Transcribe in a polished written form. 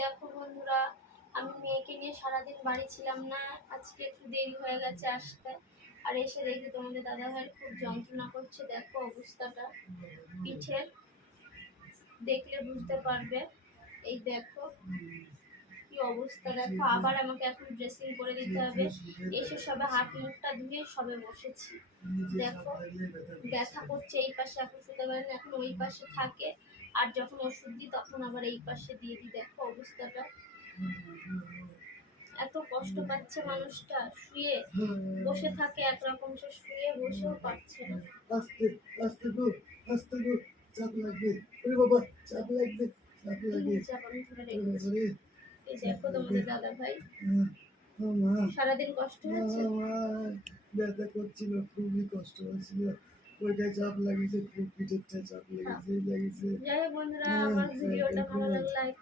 দেখো বন্ধুরা, আমি মেয়েকে নিয়ে সারাদিন বাড়ি ছিলাম না, আজকে একটু দেরি হয়ে গেছে আসতে। আর এসে দেখি তোমাদের দাদা ভাইয়ের খুব যন্ত্রণা করছে। দেখো অবস্থাটা পিঠের, দেখলে বুঝতে পারবে। এই দেখো কি অবস্থা, দেখো আবার আমাকে এখন ড্রেসিং করে দিতে হবে। এসে সবে হাত মুখটা ধুয়ে সবে বসেছি। দেখো ব্যথা করছে এই পাশে, এখন শুতে পারে না, এখন ওই পাশে থাকে। আর যখন ওষুধ দিই তখন আবার এই পাশে দিয়ে দিই। দেখো অবস্থাটা, এত কষ্ট পাচ্ছে মানুষটা। শুয়ে বসে থাকে একরকম, সে শুয়ে বসেও পাচ্ছে না। আস্তে আস্তে গো, আস্তে গো, চাপ লাগবে। ওরে বাবা, চাপ লাগবে, চাপ লাগে। চাপানো ধরে রেখেছি। এই দেখো তোমাদের দাদা ভাই সারাদিন কষ্ট হয়েছে, ব্যথা করছিল, খুবই কষ্ট হয়েছিল। ওইটাই চাপ লাগিয়েছে, খুব পিঠেরটা চাপ লেগেছে। যাই হোক বন্ধুরা, আমার ভিডিওটা ভালো লাগলে লাইক